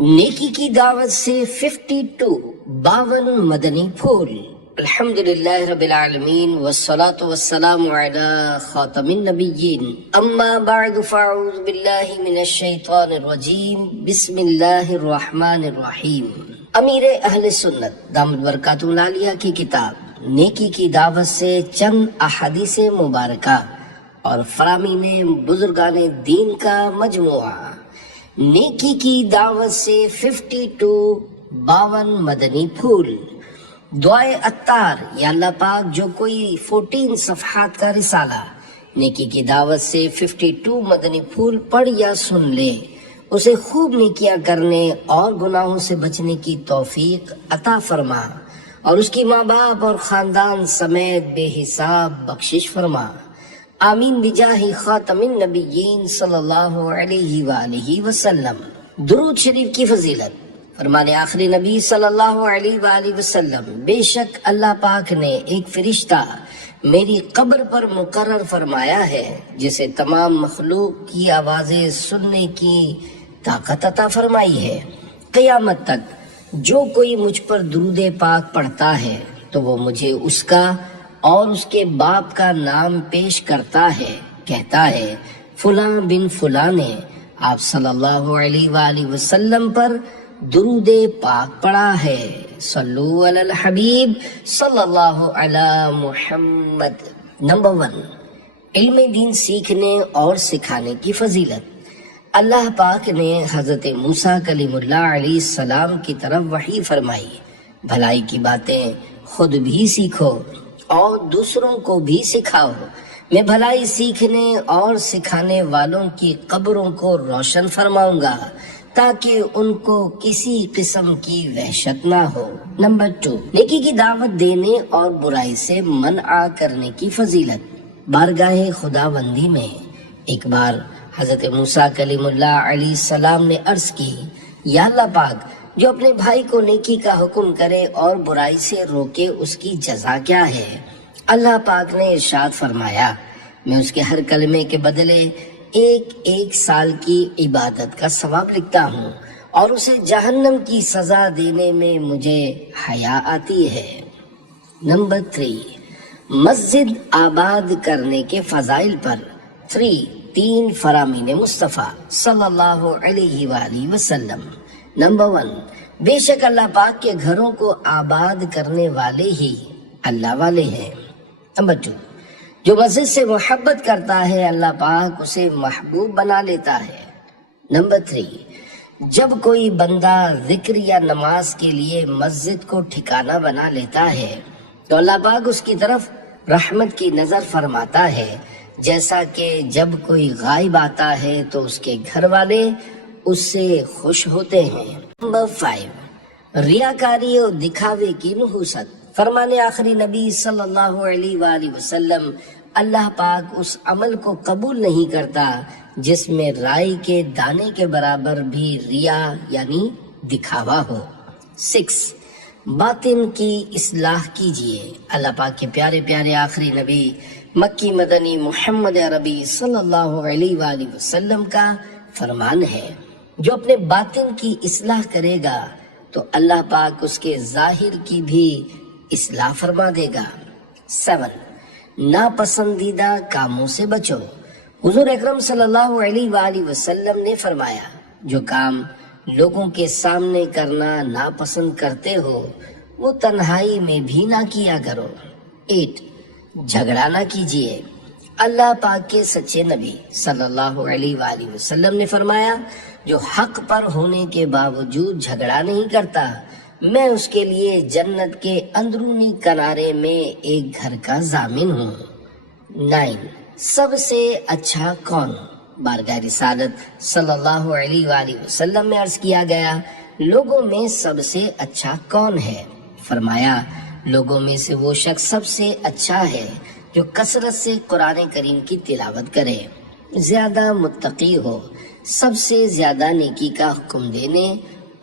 نیکی کی دعوت سے 52 مدنی پھول۔ الحمدللہ رب العالمین والصلاة والسلام علی خاتم النبیین، اما بعد فاعوذ باللہ من الشیطان الرجیم، بسم اللہ الرحمن الرحیم۔ امیر اہل سنت دامت برکاتہ العالیہ کی کتاب نیکی کی دعوت سے چند احادیث مبارکہ اور فرامین بزرگان دین کا مجموعہ۔ نیکی کی دعوت سے 52 مدنی پھول۔ دعائے اتار، یا اللہ پاک جو کوئی 14 صفحات کا رسالہ نیکی کی دعوت سے 52 مدنی پھول پڑھ یا سن لے، اسے خوب نیکیاں کرنے اور گناہوں سے بچنے کی توفیق عطا فرما، اور اس کی ماں باپ اور خاندان سمیت بے حساب بخشش فرما، آمین بجاہ خاتم النبیین صلی اللہ علیہ وآلہ وسلم۔ درود شریف کی فضیلت۔ فرمانے آخری نبی صلی اللہ علیہ وآلہ وسلم، بے شک اللہ پاک نے ایک فرشتہ میری قبر پر مقرر فرمایا ہے جسے تمام مخلوق کی آوازیں سننے کی طاقت عطا فرمائی ہے۔ قیامت تک جو کوئی مجھ پر درود پاک پڑھتا ہے تو وہ مجھے اس کا اور اس کے باپ کا نام پیش کرتا ہے، کہتا ہے فلاں بن فلاں نے آپ صلی اللہ علیہ وآلہ وسلم پر درود پاک پڑھا ہے۔ صلو علی الحبیب صلی اللہ علی محمد۔ نمبر 1، علم دین سیکھنے اور سکھانے کی فضیلت۔ اللہ پاک نے حضرت موسیٰ کلیم اللہ علیہ السلام کی طرف وحی فرمائی، بھلائی کی باتیں خود بھی سیکھو اور دوسروں کو بھی سکھاؤ، میں بھلائی سیکھنے اور سکھانے والوں کی قبروں کو روشن فرماؤں گا تاکہ ان کو کسی قسم کی وحشت نہ ہو۔ نمبر 2، نیکی کی دعوت دینے اور برائی سے منع کرنے کی فضیلت۔ بارگاہ خداوندی میں ایک بار حضرت موسیٰ کلیم اللہ علیہ السلام نے عرض کی، یا اللہ پاک، جو اپنے بھائی کو نیکی کا حکم کرے اور برائی سے روکے اس کی جزا کیا ہے؟ اللہ پاک نے ارشاد فرمایا، میں اس کے ہر کلمے کے بدلے ایک سال کی عبادت کا ثواب لکھتا ہوں، اور اسے جہنم کی سزا دینے میں مجھے حیا آتی ہے۔ نمبر 3، مسجد آباد کرنے کے فضائل پر 3 فرامین مصطفیٰ صلی اللہ علیہ وآلہ وسلم۔ نمبر 1، بے شک اللہ پاک کے گھروں کو آباد کرنے والے ہی اللہ والے ہیں۔ نمبر 2، جو مسجد سے محبت کرتا ہے اللہ پاک اسے محبوب بنا لیتا ہے۔ نمبر 3، جب کوئی بندہ ذکر یا نماز کے لیے مسجد کو ٹھکانہ بنا لیتا ہے تو اللہ پاک اس کی طرف رحمت کی نظر فرماتا ہے، جیسا کہ جب کوئی غائب آتا ہے تو اس کے گھر والے اس سے خوش ہوتے ہیں۔ نمبر 5، ریاکاری اور دکھاوے کی نحوست۔ فرمانے آخری نبی صلی اللہ علیہ وآلہ وسلم، اللہ پاک اس عمل کو قبول نہیں کرتا جس میں رائی کے دانے کے برابر بھی ریا یعنی دکھاوا ہو۔ 6، باطن کی اصلاح کیجیے۔ اللہ پاک کے پیارے پیارے آخری نبی مکی مدنی محمد عربی صلی اللہ علیہ وآلہ وسلم کا فرمان ہے، جو اپنے باطن کی اصلاح کرے گا تو اللہ پاک اس کے ظاہر کی بھی اصلاح فرما دے گا۔ 7، ناپسندیدہ کاموں سے بچو۔ حضور اکرم صلی اللہ علیہ وآلہ وسلم نے فرمایا، جو کام لوگوں کے سامنے کرنا ناپسند کرتے ہو وہ تنہائی میں بھی نہ کیا کرو۔ 8، جھگڑا نہ کیجیے۔ اللہ پاک کے سچے نبی صلی اللہ علیہ وآلہ وسلم نے فرمایا، جو حق پر ہونے کے باوجود جھگڑا نہیں کرتا میں اس کے لیے جنت کے اندرونی کنارے میں ایک گھر کا ضامن ہوں۔ 9، سب سے اچھا کون؟ بارگاہ رسالت صلی اللہ علیہ وآلہ وسلم میں عرض کیا گیا، لوگوں میں سب سے اچھا کون ہے؟ فرمایا، لوگوں میں سے وہ شخص سب سے اچھا ہے جو کثرت سے قرآن کریم کی تلاوت کرے، زیادہ متقی ہو، سب سے زیادہ نیکی کا حکم دینے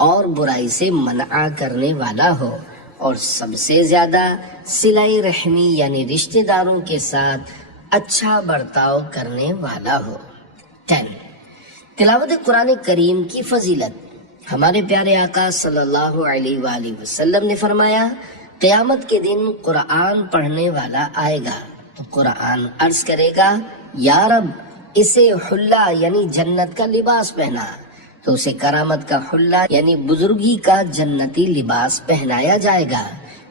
اور برائی سے منع کرنے والا ہو، اور سب سے زیادہ صلہ رحمی یعنی رشتہ داروں کے ساتھ اچھا برتاؤ کرنے والا ہو۔ 10، تلاوت قرآن کریم کی فضیلت۔ ہمارے پیارے آقا صلی اللہ علیہ وآلہ وسلم نے فرمایا قیامت کے دن قرآن پڑھنے والا آئے گا تو قرآن عرض کرے گا یا رب اسے حلہ یعنی جنت کا لباس پہنا، تو اسے کرامت کا حلہ یعنی بزرگی کا جنتی لباس پہنایا جائے گا۔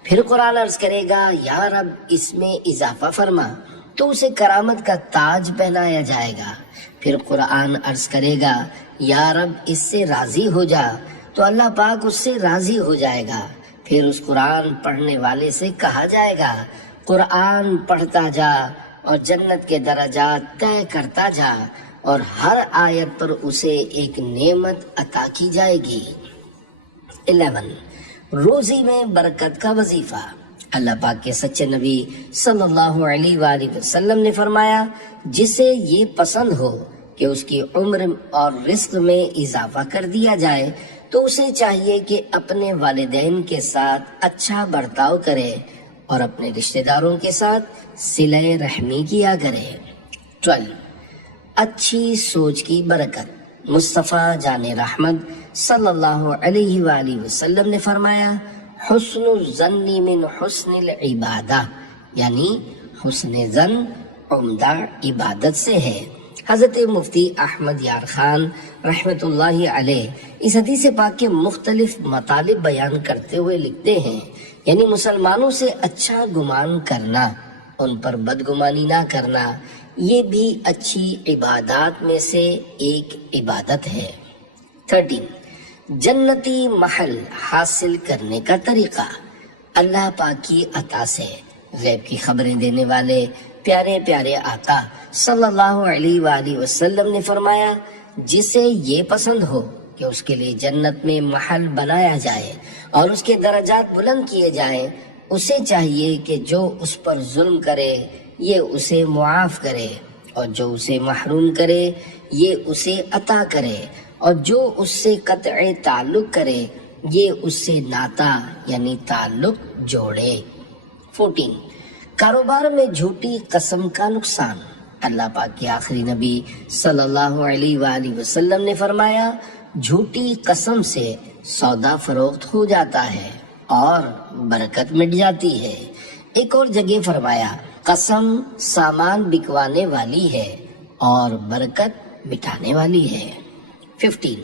پھر قرآن عرض کرے گا یا رب اس میں اضافہ فرما، تو اسے کرامت کا تاج پہنایا جائے گا۔ پھر قرآن عرض کرے گا یا رب اس سے راضی ہو جا، تو اللہ پاک اس سے راضی ہو جائے گا۔ پھر اس قرآن پڑھنے والے سے کہا جائے گا قرآن پڑھتا جا اور جنت کے درجات طے کرتا جا، اور ہر آیت پر اسے ایک نعمت عطا کی جائے گی۔ 11 روزی میں برکت کا وظیفہ۔ اللہ پاک کے سچے نبی صلی اللہ علیہ وآلہ وسلم نے فرمایا جسے یہ پسند ہو کہ اس کی عمر اور رزق میں اضافہ کر دیا جائے تو اسے چاہیے کہ اپنے والدین کے ساتھ اچھا برتاؤ کرے اور اپنے رشتہ داروں کے ساتھ صلہ رحمی کیا کرے۔ 12 اچھی سوچ کی برکت۔ مصطفیٰ جان رحمت صلی اللہ علیہ وآلہ وسلم نے فرمایا حسن الظن من حسن العبادہ، یعنی حسن ظن عمدہ عبادت سے ہے۔ حضرت مفتی احمد یار خان رحمت اللہ علیہ اس حدیث پاک کے مختلف مطالب بیان کرتے ہوئے لکھتے ہیں، یعنی مسلمانوں سے اچھا گمان کرنا، ان پر بدگمانی نہ کرنا، یہ بھی اچھی عبادات میں سے ایک عبادت ہے۔ 13 جنتی محل حاصل کرنے کا طریقہ۔ اللہ پاک کی عطا سے غیب کی خبریں دینے والے پیارے پیارے آقا صلی اللہ علیہ وآلہ وسلم نے فرمایا جسے یہ پسند ہو کہ اس کے لیے جنت میں محل بنایا جائے اور اس کے درجات بلند کیے جائیں، اسے چاہیے کہ جو اس پر ظلم کرے یہ اسے معاف کرے، اور جو اسے محروم کرے یہ اسے عطا کرے، اور جو اس سے قطع تعلق کرے یہ اس سے ناتا یعنی تعلق جوڑے۔ 14 کاروبار میں جھوٹی قسم کا نقصان۔ اللہ پاک کے آخری نبی صلی اللہ علیہ وآلہ وسلم نے فرمایا جھوٹی قسم سے سودا فروخت ہو جاتا ہے اور برکت مٹ جاتی ہے۔ ایک اور جگہ فرمایا قسم سامان بکوانے والی ہے اور برکت مٹانے والی ہے۔ 15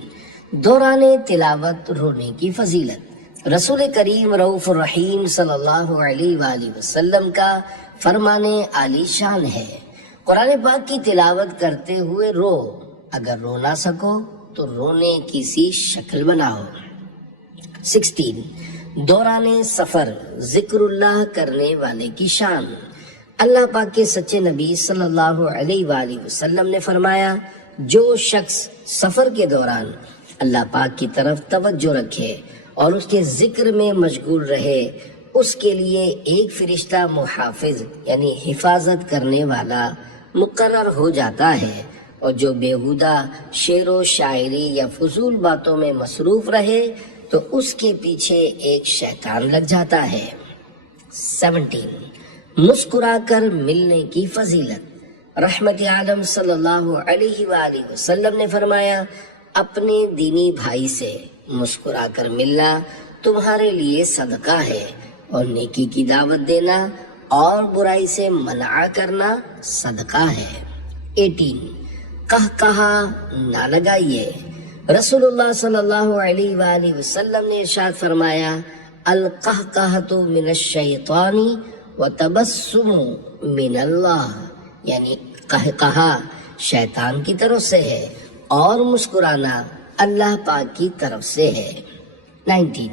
دوران تلاوت رونے کی فضیلت۔ رسول کریم رؤوف الرحیم صلی اللہ علیہ وآلہ وسلم کا فرمان عالی شان ہے قرآن پاک کی تلاوت کرتے ہوئے رو، اگر رو نہ سکو تو رونے کی سی شکل بناؤ۔ 16 دوران سفر ذکر اللہ کرنے والے کی شان۔ اللہ پاک کے سچے نبی صلی اللہ علیہ وآلہ وسلم نے فرمایا جو شخص سفر کے دوران اللہ پاک کی طرف توجہ رکھے اور اس کے ذکر میں مشغول رہے اس کے لیے ایک فرشتہ محافظ یعنی حفاظت کرنے والا مقرر ہو جاتا ہے، اور جو بیہودہ شعر و شاعری یا فضول باتوں میں مصروف رہے تو اس کے پیچھے ایک شیطان لگ جاتا ہے۔ 17 مسکرا کر ملنے کی فضیلت۔ رحمت عالم صلی اللہ علیہ وآلہ وسلم نے فرمایا اپنے دینی بھائی سے مسکرا کر ملنا تمہارے لیے صدقہ ہے، اور نیکی کی دعوت دینا اور برائی سے منع کرنا صدقہ ہے۔ 18 کہا نہ لگائیے۔ رسول اللہ صلی اللہ علیہ وآلہ وسلم نے ارشاد فرمایا القہقہۃ من الشیطان وتبسم من اللہ، یعنی کہا شیطان کی طرف سے ہے اور مسکرانا اللہ پاک کی طرف سے ہے۔ 19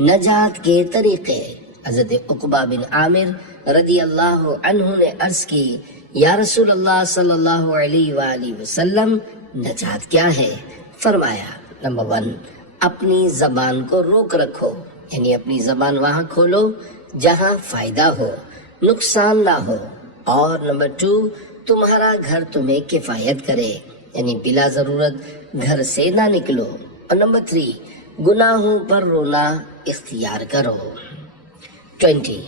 نجات کے طریقے۔ حضرت عقبہ بن عامر رضی اللہ عنہ نے عرض کی یا رسول اللہ صلی اللہ علیہ وآلہ وسلم نجات کیا ہے؟ فرمایا نمبر 1 اپنی زبان کو روک رکھو، یعنی اپنی زبان وہاں کھولو جہاں فائدہ ہو، نقصان نہ ہو، اور نمبر 2 تمہارا گھر تمہیں کفایت کرے، یعنی بلا ضرورت گھر سے نہ نکلو، اور نمبر 3 گناہوں پر رونا اختیار کرو۔ 20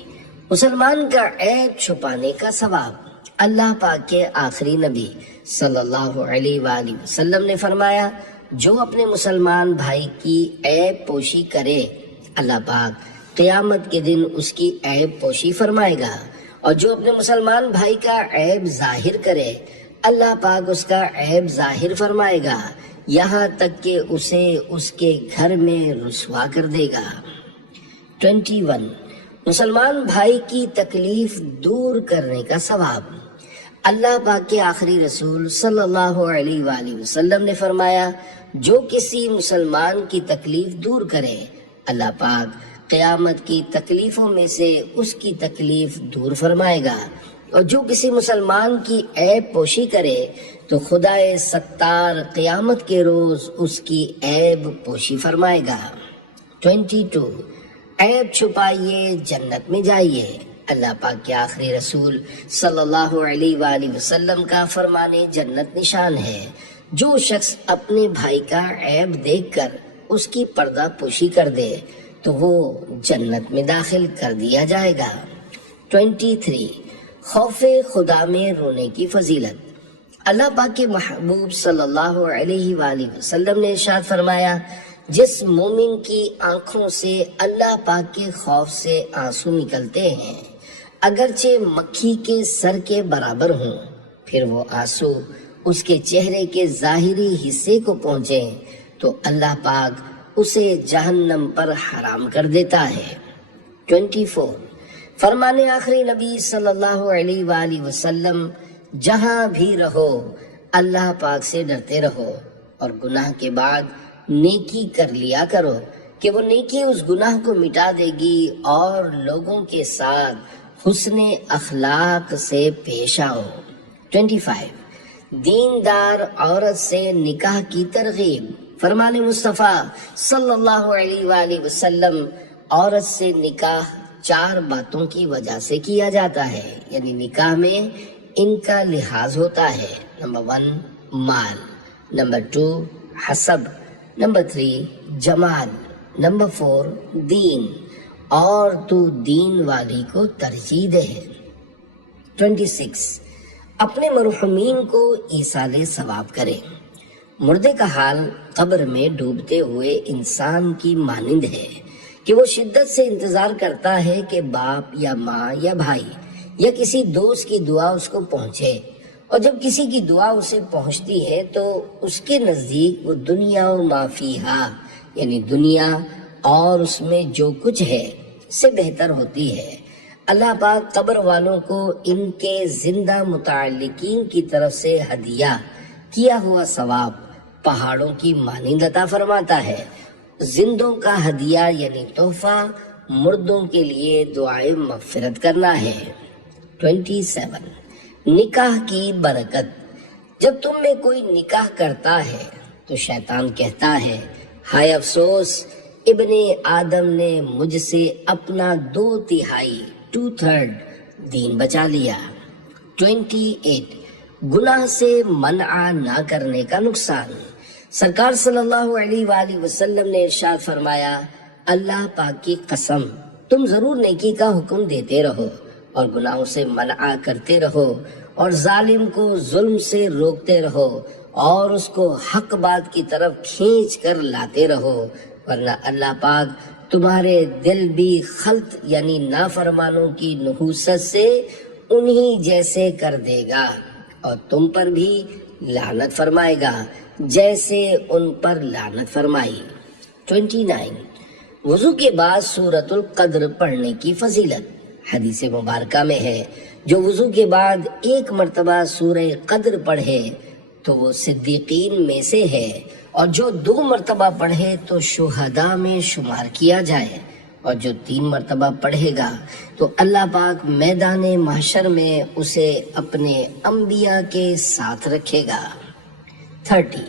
مسلمان کا عیب چھپانے کا ثواب۔ اللہ پاک کے آخری نبی صلی اللہ علیہ وآلہ وسلم نے فرمایا جو اپنے مسلمان بھائی کی عیب پوشی کرے اللہ پاک قیامت کے دن اس کی عیب پوشی فرمائے گا، اور جو اپنے مسلمان بھائی کا عیب ظاہر کرے اللہ پاک اس کا عیب ظاہر فرمائے گا، یہاں تک کہ اسے اس کے گھر میں رسوا کر دے گا۔ 21 مسلمان بھائی کی تکلیف دور کرنے کا ثواب۔ اللہ پاک کے آخری رسول صلی اللہ علیہ وآلہ وسلم نے فرمایا، جو کسی مسلمان کی تکلیف دور کرے اللہ پاک قیامت کی تکلیفوں میں سے اس کی تکلیف دور فرمائے گا، اور جو کسی مسلمان کی عیب پوشی کرے تو خدائے ستار قیامت کے روز اس کی عیب پوشی فرمائے گا۔ 22 عیب چھپائیے جنت میں جائیے۔ اللہ پاک کے آخری رسول صلی اللہ علیہ وآلہ وسلم کا فرمانے جنت نشان ہے، جو شخص اپنے بھائی کا عیب دیکھ کر اس کی پردہ پوشی کر دے تو وہ جنت میں داخل کر دیا جائے گا۔ 23 خوف خدا میں رونے کی فضیلت۔ اللہ پاک کے محبوب صلی اللہ علیہ وآلہ وسلم نے ارشاد فرمایا، جس مومن کی آنکھوں سے اللہ پاک کے خوف سے آنسو نکلتے ہیں اگرچہ مکھی کے سر کے برابر ہوں، پھر وہ آنسو اس کے چہرے کے ظاہری حصے کو پہنچے تو اللہ پاک اسے جہنم پر حرام کر دیتا ہے۔ 24 فرمانے آخری نبی صلی اللہ علیہ وآلہ وسلم، جہاں بھی رہو اللہ پاک سے ڈرتے رہو اور گناہ کے بعد نیکی کر لیا کرو کہ وہ نیکی اس گناہ کو مٹا دے گی، اور لوگوں کے ساتھ حسن اخلاق سے پیش آؤ۔ 25 دیندار عورت سے نکاح کی ترغیب۔ فرمان مصطفیٰ صلی اللہ علیہ وآلہ وسلم، عورت سے نکاح 4 باتوں کی وجہ سے کیا جاتا ہے، یعنی نکاح میں ان کا لحاظ ہوتا ہے۔ نمبر 1 مال، نمبر 2 حسب، نمبر 3 جمال، نمبر 4 دین، اور تو دین والی کو ترجیح دے۔ 26 اپنے مرحومین کو ایصال ثواب کرے۔ مردے کا حال قبر میں ڈوبتے ہوئے انسان کی مانند ہے کہ وہ شدت سے انتظار کرتا ہے کہ باپ یا ماں یا بھائی یا کسی دوست کی دعا اس کو پہنچے، اور جب کسی کی دعا اسے پہنچتی ہے تو اس کے نزدیک وہ دنیا و ما فیہا، یعنی دنیا اور اس میں جو کچھ ہے سے بہتر ہوتی ہے۔ اللہ پاک قبر والوں کو ان کے زندہ متعلقین کی طرف سے ہدیہ کیا ہوا ثواب پہاڑوں کی مانند عطا فرماتا ہے۔ زندوں کا ہدیہ یعنی تحفہ مردوں کے لیے دعائے مغفرت کرنا ہے۔ 27 نکاح کی برکت۔ جب تم میں کوئی نکاح کرتا ہے تو شیطان کہتا ہے، ہائے افسوس، ابن آدم نے مجھ سے اپنا 2/3 2/3 دین بچا لیا۔ 28 گناہ سے منع نہ کرنے کا نقصان۔ سرکار صلی اللہ علیہ وآلہ وسلم نے ارشاد فرمایا، اللہ پاک کی قسم، تم ضرور نیکی کا حکم دیتے رہو اور گناہوں سے منع کرتے رہو، اور ظالم کو ظلم سے روکتے رہو، اور اس کو حق بات کی طرف کھینچ کر لاتے رہو، ورنہ اللہ پاک تمہارے دل بھی خلط یعنی نافرمانوں کی نحوست سے انہی جیسے کر دے گا، اور تم پر بھی لعنت فرمائے گا جیسے ان پر لعنت فرمائی۔ 29 وضو کے بعد سورۃ القدر پڑھنے کی فضیلت۔ حدیث مبارکہ میں ہے، جو وضو کے بعد 1 مرتبہ سورہ قدر پڑھے تو وہ صدیقین میں سے ہے، اور جو 2 مرتبہ پڑھے تو شہداء میں شمار کیا جائے، اور جو 3 مرتبہ پڑھے گا تو اللہ پاک میدان محشر میں اسے اپنے انبیاء کے ساتھ رکھے گا۔ 30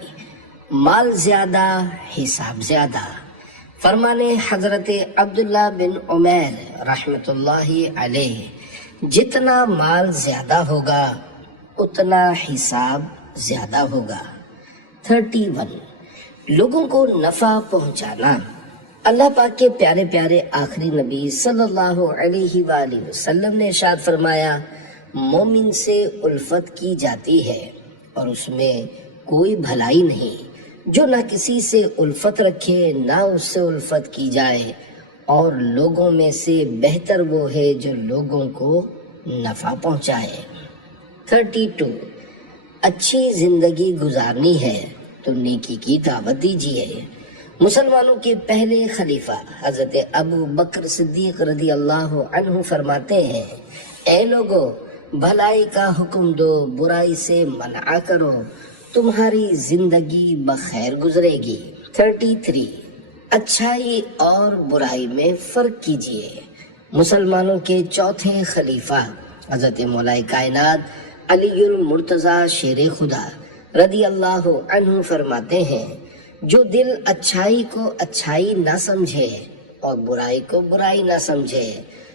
مال زیادہ حساب زیادہ۔ فرمانے حضرت عبداللہ بن عمیر رحمۃ اللہ علیہ، جتنا مال زیادہ ہوگا اتنا حساب زیادہ ہوگا۔ 31 لوگوں کو نفع پہنچانا۔ اللہ پاک کے پیارے پیارے آخری نبی صلی اللہ علیہ وآلہ وسلم نے ارشاد فرمایا، مومن سے الفت کی جاتی ہے اور اس میں کوئی بھلائی نہیں جو نہ کسی سے الفت رکھے نہ اس سے الفت کی جائے، اور لوگوں میں سے بہتر وہ ہے جو لوگوں کو نفع پہنچائے۔ 32 اچھی زندگی گزارنی ہے تو نیکی کی دعوت دیجیے۔ مسلمانوں کے پہلے خلیفہ حضرت ابو بکر صدیق رضی اللہ عنہ فرماتے ہیں، اے لوگو، بھلائی کا حکم دو، برائی سے منع کرو، تمہاری زندگی بخیر گزرے گی۔ 33 اچھائی اور برائی میں فرق کیجیے۔ مسلمانوں کے چوتھے خلیفہ حضرت مولا کائنات علی المرتضی شیر خدا رضی اللہ عنہ فرماتے ہیں، جو دل اچھائی کو اچھائی نہ سمجھے اور برائی کو برائی نہ سمجھے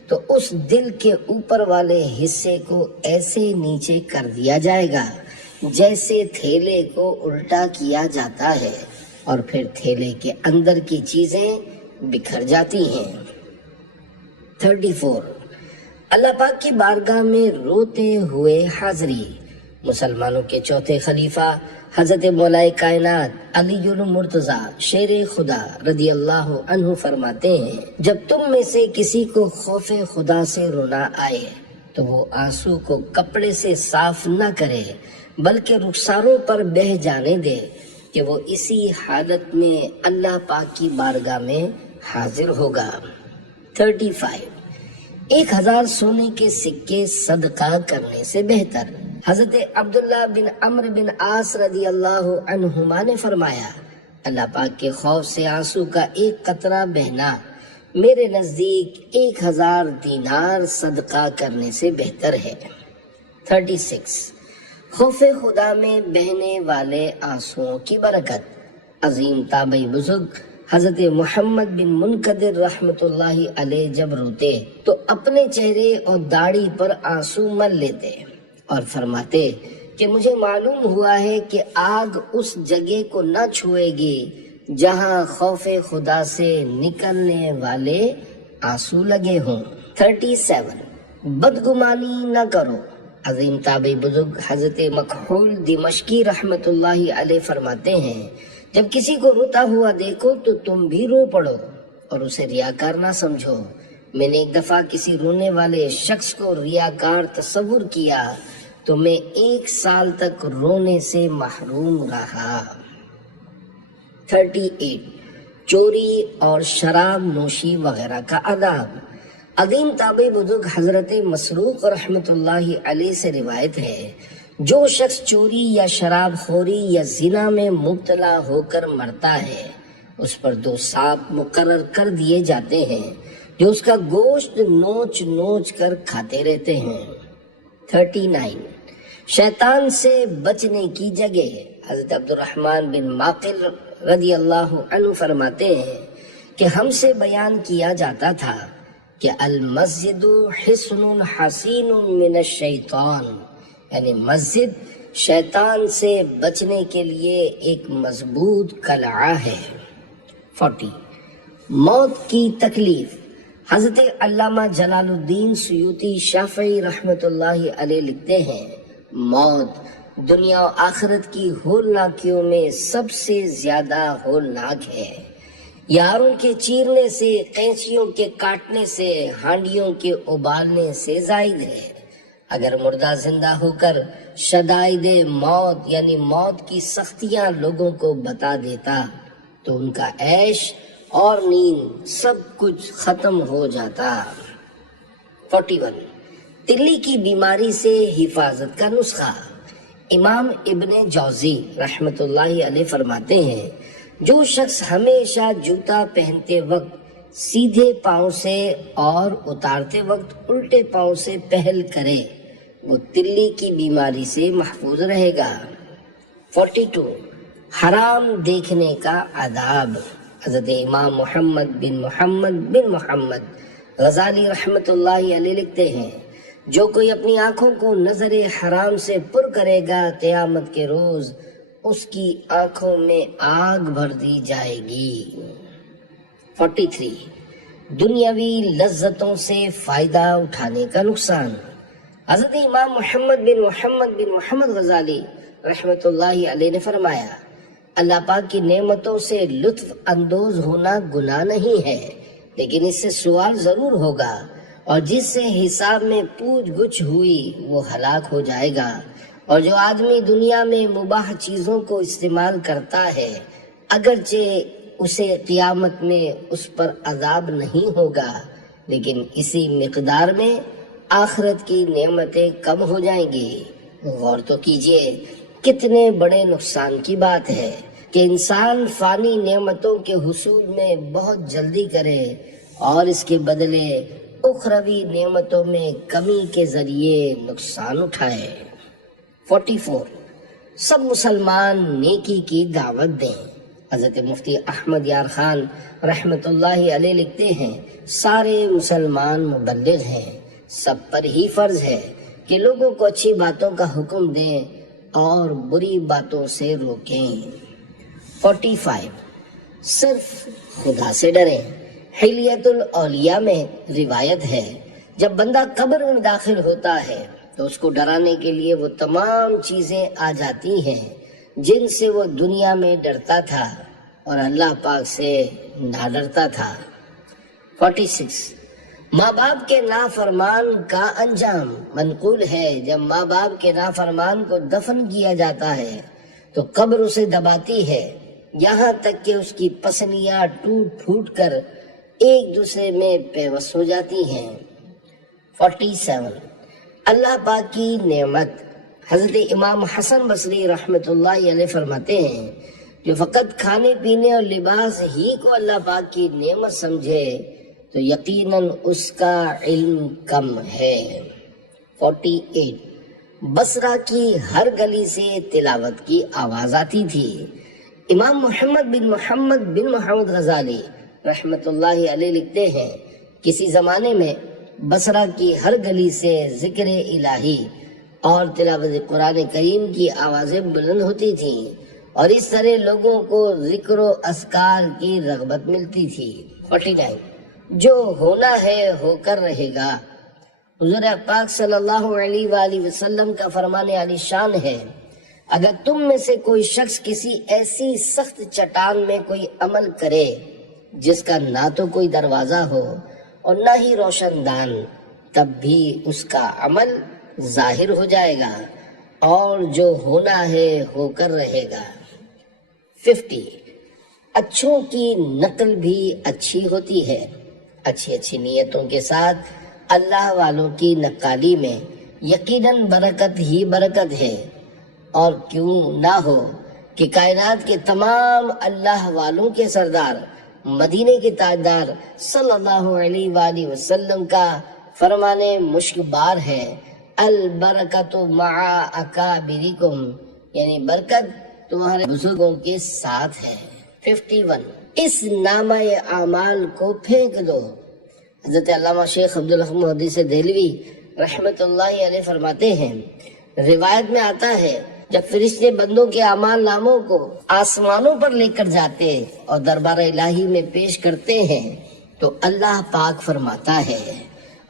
تو اس دل کے اوپر والے حصے کو ایسے نیچے کر دیا جائے گا جیسے تھیلے کو الٹا کیا جاتا ہے اور پھر تھیلے کے اندر کی چیزیں بکھر جاتی ہیں۔ 34 اللہ پاک کی بارگاہ میں روتے ہوئے حاضری۔ مسلمانوں کے چوتھے خلیفہ حضرت مولا کائنات علی المرتضی شیر خدا رضی اللہ عنہ فرماتے ہیں، جب تم میں سے کسی کو خوف خدا سے رونا آئے تو وہ آنسو کو کپڑے سے صاف نہ کرے بلکہ رخساروں پر بہہ جانے دے کہ وہ اسی حالت میں اللہ پاک کی بارگاہ میں حاضر ہوگا۔ 35 1000 سونے کے سکے صدقہ کرنے سے بہتر۔ حضرت عبداللہ بن عمرو بن عاص رضی اللہ عنہما نے فرمایا، اللہ پاک کے خوف سے آنسو کا ایک قطرہ بہنا میرے نزدیک 1000 دینار صدقہ کرنے سے بہتر ہے۔ 36 خوف خدا میں بہنے والے آنسوؤں کی برکت۔ عظیم تابعی بزرگ حضرت محمد بن منقدر رحمت اللہ علیہ جب روتے تو اپنے چہرے اور داڑھی پر آنسو مل لیتے اور فرماتے کہ مجھے معلوم ہوا ہے کہ آگ اس جگہ کو نہ چھوئے گی جہاں خوف خدا سے نکلنے والے آنسو لگے ہوں۔ 37 بدگمانی نہ کرو۔ عظیم تابعی بزرگ حضرت مکحول دمشقی رحمت اللہ علیہ فرماتے ہیں، جب کسی کو روتا ہوا دیکھو تو تم بھی رو پڑو اور اسے ریاکار نہ سمجھو۔ میں نے ایک دفعہ کسی رونے والے شخص کو ریاکار تصور کیا تو میں 1 سال تک رونے سے محروم رہا۔ 38 چوری اور شراب نوشی وغیرہ کا آداب۔ عظیم تابعی بزرگ حضرت مسروق رحمت اللہ علیہ سے روایت ہے، جو شخص چوری یا شراب خوری یا زنا میں مبتلا ہو کر مرتا ہے اس پر 2 سانپ مقرر کر دیے جاتے ہیں جو اس کا گوشت نوچ نوچ کر کھاتے رہتے ہیں۔ 39 شیطان سے بچنے کی جگہ۔ حضرت عبد الرحمن بن معقل رضی اللہ عنہ فرماتے ہیں کہ ہم سے بیان کیا جاتا تھا کہ المسجد حصن حصین من الشیطان، یعنی مسجد شیطان سے بچنے کے لیے ایک مضبوط قلعہ ہے۔ 40 موت کی تکلیف۔ حضرت علامہ جلال الدین سیوطی شافعی رحمت اللہ علیہ لکھتے ہیں، موت دنیا و آخرت کی ہولناکیوں میں سب سے زیادہ ہولناک ہے۔ یاروں کے چیرنے سے، قینچیوں کے کاٹنے سے، ہانڈیوں کے ابالنے سے زائد ہے۔ اگر مردہ زندہ ہو کر شدائد موت یعنی موت کی سختیاں لوگوں کو بتا دیتا تو ان کا عیش اور نیند سب کچھ ختم ہو جاتا۔ 41 تلی کی بیماری سے حفاظت کا نسخہ۔ امام ابن جوزی رحمت اللہ علیہ فرماتے ہیں، جو شخص ہمیشہ جوتا پہنتے وقت سیدھے پاؤں سے اور اتارتے وقت الٹے پاؤں سے پہل کرے وہ تلی کی بیماری سے محفوظ رہے گا۔ 42 حرام دیکھنے کا آداب۔ حضرت امام محمد بن محمد غزالی رحمت اللہ علیہ لکھتے ہیں، جو کوئی اپنی آنکھوں کو نظر حرام سے پر کرے گا قیامت کے روز اس کی آنکھوں میں آگ بھر دی جائے گی۔ 43 دنیاوی لذتوں سے فائدہ اٹھانے کا نقصان۔ حضرت امام محمد بن محمد غزالی رحمت اللہ علیہ نے فرمایا، اللہ پاک کی نعمتوں سے لطف اندوز ہونا گناہ نہیں ہے، لیکن اس سے سوال ضرور ہوگا، اور جس سے حساب میں پوچھ گچھ ہوئی وہ ہلاک ہو جائے گا۔ اور جو آدمی دنیا میں مباح چیزوں کو استعمال کرتا ہے، اگرچہ اسے قیامت میں اس پر عذاب نہیں ہوگا، لیکن اسی مقدار میں آخرت کی نعمتیں کم ہو جائیں گی۔ غور تو کیجئے، کتنے بڑے نقصان کی بات ہے کہ انسان فانی نعمتوں کے حصول میں بہت جلدی کرے اور اس کے بدلے اخروی نعمتوں میں کمی کے ذریعے نقصان اٹھائے۔ 44 سب مسلمان نیکی کی دعوت دیں۔ حضرت مفتی احمد یار خان رحمۃ اللہ علیہ لکھتے ہیں، سارے مسلمان مبلغ ہیں، سب پر ہی فرض ہے کہ لوگوں کو اچھی باتوں کا حکم دیں اور بری باتوں سے روکیں۔ 45 صرف خدا سے ڈریں۔ حلیت الاولیاء میں روایت ہے، جب بندہ قبر میں داخل ہوتا ہے تو اس کو ڈرانے کے لیے وہ تمام چیزیں آ جاتی ہیں جن سے وہ دنیا میں ڈرتا تھا اور اللہ پاک سے نہ ڈرتا تھا۔ 46 ماں باپ کے نافرمان کا انجام منقول ہے، جب ماں باپ کے نافرمان کو دفن کیا جاتا ہے تو قبر اسے دباتی ہے، یہاں تک کہ اس کی پسلیاں ٹوٹ پھوٹ کر ایک دوسرے میں پیوست ہو جاتی ہیں۔ 47 اللہ پاک کی نعمت۔ حضرت امام حسن بصری رحمۃ اللہ علیہ فرماتے ہیں، جو فقط کھانے پینے اور لباس ہی کو اللہ پاک کی نعمت سمجھے تو یقیناً اس کا علم کم ہے۔ 48 بصرہ کی ہر گلی سے تلاوت کی آواز آتی تھی۔ امام محمد بن محمد غزالی رحمۃ اللہ علیہ لکھتے ہیں، کسی زمانے میں بصرہ کی ہر گلی سے ذکر الہی اور تلاوت قرآن کریم کی آوازیں بلند ہوتی تھیں، اور اس طرح لوگوں کو ذکر و اذکار کی رغبت ملتی تھی۔ 49 جو ہونا ہے ہو کر رہے گا۔ حضور پاک صلی اللہ علیہ وآلہ وسلم کا فرمان عالی شان ہے، اگر تم میں سے کوئی شخص کسی ایسی سخت چٹان میں کوئی عمل کرے جس کا نہ تو کوئی دروازہ ہو اور نہ ہی روشن دان، تب بھی اس کا عمل ظاہر ہو جائے گا، اور جو ہونا ہے ہو کر رہے گا۔ 50 اچھوں کی نقل بھی اچھی ہوتی ہے۔ اچھی نیتوں کے ساتھ اللہ والوں کی نقالی میں یقیناً برکت ہی برکت ہے، اور کیوں نہ ہو کہ کائنات کے تمام اللہ والوں کے سردار مدینے کے تاجدار صلی اللہ علیہ وآلہ وسلم کا فرمان مشک بار ہے، البرکت مع اکابرکم، یعنی برکت تمہارے بزرگوں کے ساتھ ہے۔ 51 اس نامہ اعمال کو پھینک دو۔ حضرت علامہ شیخ عبدالحق محدث دہلوی رحمۃ اللہ علیہ فرماتے ہیں، روایت میں آتا ہے جب فرشتے بندوں کے اعمال ناموں کو آسمانوں پر لے کر جاتے اور دربار الہی میں پیش کرتے ہیں تو اللہ پاک فرماتا ہے،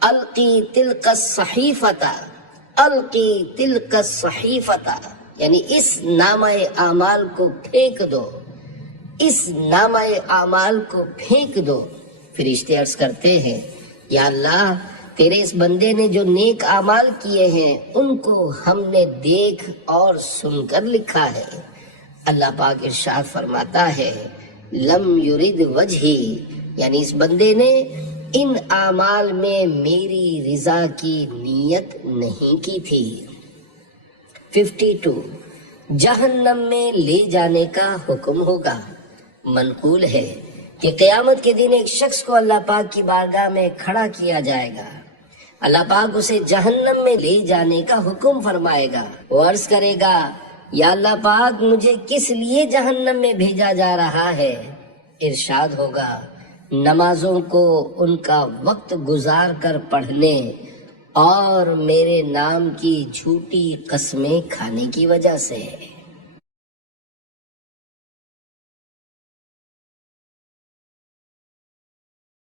القی تلک الصحیفۃ، القی تلک الصحیفۃ، یعنی اس نامہ اعمال کو پھینک دو، اس نامہ اعمال کو پھینک دو۔ فرشتے عرض کرتے ہیں، یا اللہ تیرے اس بندے نے جو نیک اعمال کیے ہیں ان کو ہم نے دیکھ اور سن کر لکھا ہے۔ اللہ پاک ارشاد فرماتا ہے، لم یرد وجہی، یعنی اس بندے نے ان اعمال میں میری رضا کی نیت نہیں کی تھی۔ 52 جہنم میں لے جانے کا حکم ہوگا۔ منقول ہے کہ قیامت کے دن ایک شخص کو اللہ پاک کی بارگاہ میں کھڑا کیا جائے گا، اللہ پاک اسے جہنم میں لے جانے کا حکم فرمائے گا، وہ عرض کرے گا، یا اللہ پاک مجھے کس لیے جہنم میں بھیجا جا رہا ہے؟ ارشاد ہوگا، نمازوں کو ان کا وقت گزار کر پڑھنے اور میرے نام کی جھوٹی قسمیں کھانے کی وجہ سے ہے۔